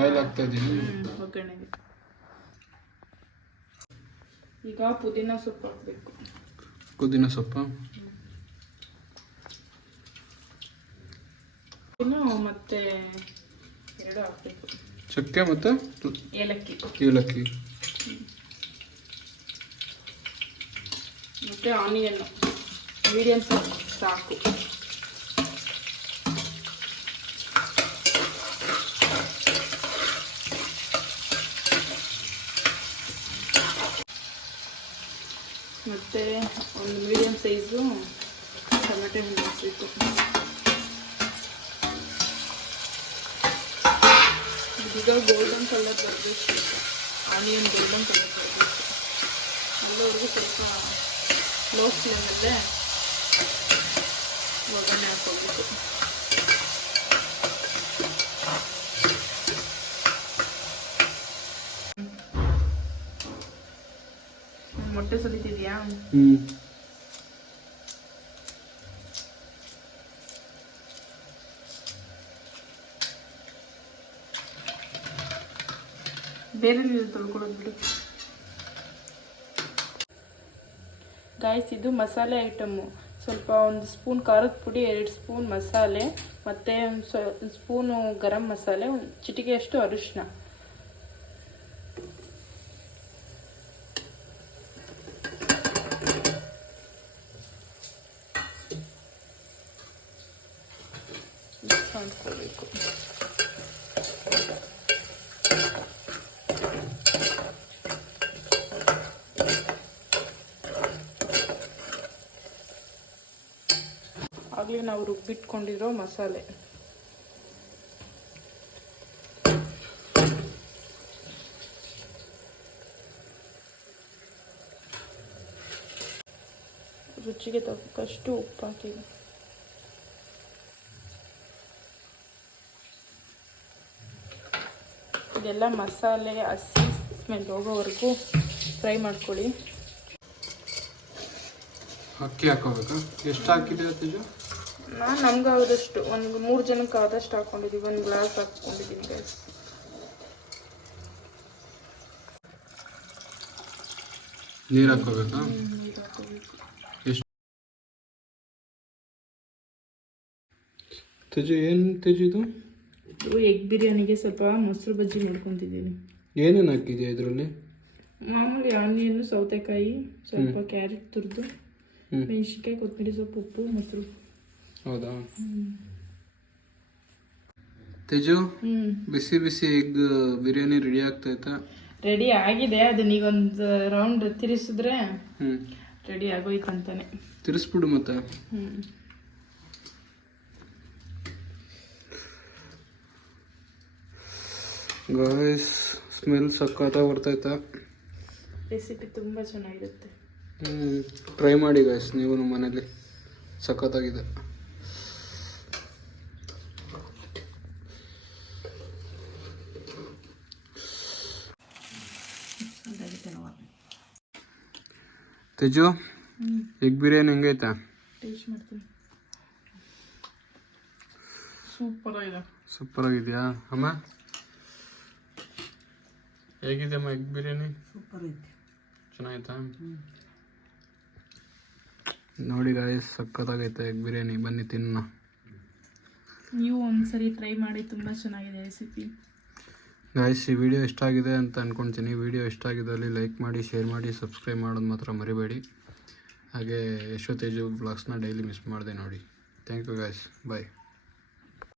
Oil ಹಾಕ್ತಾ ಇದ್ದೀನಿ ಒಗ್ಗರಣೆಗೆ. ಈಗ ಪುದೀನ ಸೊಪ್ಪು ಹಾಕಬೇಕು. ಪುದೀನ ಸೊಪ್ಪು ಮತ್ತೆ 2 ಹಾಕಬೇಕು. ಚಕ್ಕೆ ಮತ್ತು ಏಲಕ್ಕಿ ಮತ್ತೆ ಆನಿಯನ್ ಮೀಡಿಯಂ ಸಾಕು. ಮತ್ತು ಒಂದು ಮೀಡಿಯಂ ಸೈಜು ಟೊಮೆಟೊ ಹಣ್ಣು ಹಾಕಬೇಕು. ಈಗ ಗೋಲ್ಡನ್ ಕಲರ್ ಬರಬೇಕು, ಆನಿಯನ್ ಗೋಲ್ಡನ್ ಕಲರ್ ಬರಬೇಕು. ಅಲ್ಲಿವರೆಗೂ ಸ್ವಲ್ಪ ಲೋ ಫ್ಲೇಮಲ್ಲೇ ಒಗ್ಗರಣೆ ಹಾಕೋಬೇಕು. ಮೊಟ್ಟೆ ಸುಲಿತಿದ್ಯಾ? ಬೇರೆ ನೀರು ತೊಳ್ಕೊಳ್ಳೋದು ಬಿಡು. ಗಾಯ್ಸ್, ಇದು ಮಸಾಲೆ ಐಟಮ್ಮು. ಸ್ವಲ್ಪ 1 ಸ್ಪೂನ್ ಖಾರದ ಪುಡಿ, 2 ಸ್ಪೂನ್ ಮಸಾಲೆ, ಮತ್ತು 1 ಸ್ಪೂನು ಗರಂ ಮಸಾಲೆ, 1 ಚಿಟಿಕೆಯಷ್ಟು ಅರಿಶಿನ. ಮಾಡ್ಕೋಬೇಕು. ಆಗಲೇ ನಾವು ರುಬ್ಬಿಟ್ಕೊಂಡಿರೋ ಮಸಾಲೆ. ರುಚಿಗೆ ತಕ್ಕಷ್ಟು ಉಪ್ಪು ಹಾಕಿ. ಇದೆಲ್ಲ ಮಸಾಲೆ ಹಸಿ ಸ್ಮೆಲ್ ಹೋಗೋವರೆಗೂ ಫ್ರೈ ಮಾಡ್ಕೊಳ್ಳಿ. ಅಕ್ಕಿ ಹಾಕೋಬೇಕಾ? ಎಷ್ಟು ಹಾಕಿದೆ ತೇಜು? ನಾನು ನಮ್ಗೆ ಆದಷ್ಟು 3 ಜನಕ್ಕೆ ಆದಷ್ಟು ಹಾಕೊಂಡಿದ್ದೀವಿ. 1 ಗ್ಲಾಸ್ ಹಾಕ್ಕೊಂಡಿದ್ದೀನಿ ಗೈಸ್. ನೀರು ಹಾಕೋಬೇಕಾ? ನೀರು ಹಾಕೋಬೇಕು. ಎಷ್ಟು ತೇಜು? ಏನು ತೇಜು ಇದು? ಎಗ್ ಬಿರಿಯಾನಿಗೆ ಸ್ವಲ್ಪ ಮೊಸರು ಬಜ್ಜಿ ಮಾಡ್ಕೊತಿದ್ದೀನಿ. ಏನೇನು ಹಾಕಿದೆಯಾ ಇದರಲ್ಲಿ? ಮಾಮೂಲಿ ಆನಿಯನ್, ಸೌತೆಕಾಯಿ, ಸ್ವಲ್ಪ ಕ್ಯಾರೆಟ್ ತುರಿದು, ಮೆಣಸಿನ್ಕಾಯಿ, ಕೊತ್ತಂಬರಿ ಸೊಪ್ಪು, ಉಪ್ಪು, ಮೊಸರು. ಹೌದಾ? ತೇಜು, ಬಿಸಿ ಬಿಸಿ ಎಗ್ ಬಿರಿಯಾನಿ ರೆಡಿ ಆಗ್ತೈತಾ? ರೆಡಿ ಆಗಿದೆ. ಅದನ್ನ ಈಗ 1 ರೌಂಡ್ ತಿರ್ಸಿದ್ರೆ ರೆಡಿ ಆಗೋಯ್ತಂತಾನೆ. ತಿರ್ಸ್ಬಿಡು ಮತ್ತೆ. ಗಾಯ್ಸ್, ಸ್ಮೆಲ್ ಸಕ್ಕತ್ತಾಗಿ ಬರ್ತೈತಾ? ರೆಸಿಪಿ ತುಂಬ ಚೆನ್ನಾಗಿರುತ್ತೆ. ಟ್ರೈ ಮಾಡಿ ಗಾಯ್ಸ್, ನೀವು ನಮ್ಮ ಮನೇಲಿ. ಸಕ್ಕತ್ತಾಗಿದೆ. ತೇಜು, ಎಗ್ ಬಿರಿಯಾನಿ ಹೆಂಗೈತಾ? ಟೇಸ್ಟ್ ಮಾಡ್ತೀನಿ. ಸೂಪರ್ ಆಗಿದೆ. ಸೂಪರ್ ಆಗಿದೆಯಾ ಅಮ್ಮ? ಹೇಗಿದೆ ಅಮ್ಮ ಎಗ್ ಬಿರಿಯಾನಿ? ಸೂಪರ್ ಐತೆ. ಚೆನ್ನಾಯ್ತಾ? ನೋಡಿ ಗಾಯ್ಸ್, ಸಕ್ಕತ್ತಾಗೈತೆ ಎಗ್ ಬಿರಿಯಾನಿ. ಬನ್ನಿ ತಿನ್ನೋಣ. ನೀವು ಒಂದ್ಸರಿ ಟ್ರೈ ಮಾಡಿ, ತುಂಬ ಚೆನ್ನಾಗಿದೆ ರೆಸಿಪಿ. ಗಾಯ್ಸ್, ಈ ವಿಡಿಯೋ ಇಷ್ಟ ಆಗಿದೆ ಅಂತ ಅಂದ್ಕೊಳ್ತೀನಿ. ವಿಡಿಯೋ ಇಷ್ಟ ಆಗಿದ್ದಲ್ಲಿ ಲೈಕ್ ಮಾಡಿ, ಶೇರ್ ಮಾಡಿ, ಸಬ್ಸ್ಕ್ರೈಬ್ ಮಾಡೋದು ಮಾತ್ರ ಮರಿಬೇಡಿ. ಹಾಗೆ ಯಶೋ ತೇಜು ವ್ಲಾಗ್ಸ್ನ ಡೈಲಿ ಮಿಸ್ ಮಾಡಿದೆ ನೋಡಿ. Thank you guys, bye.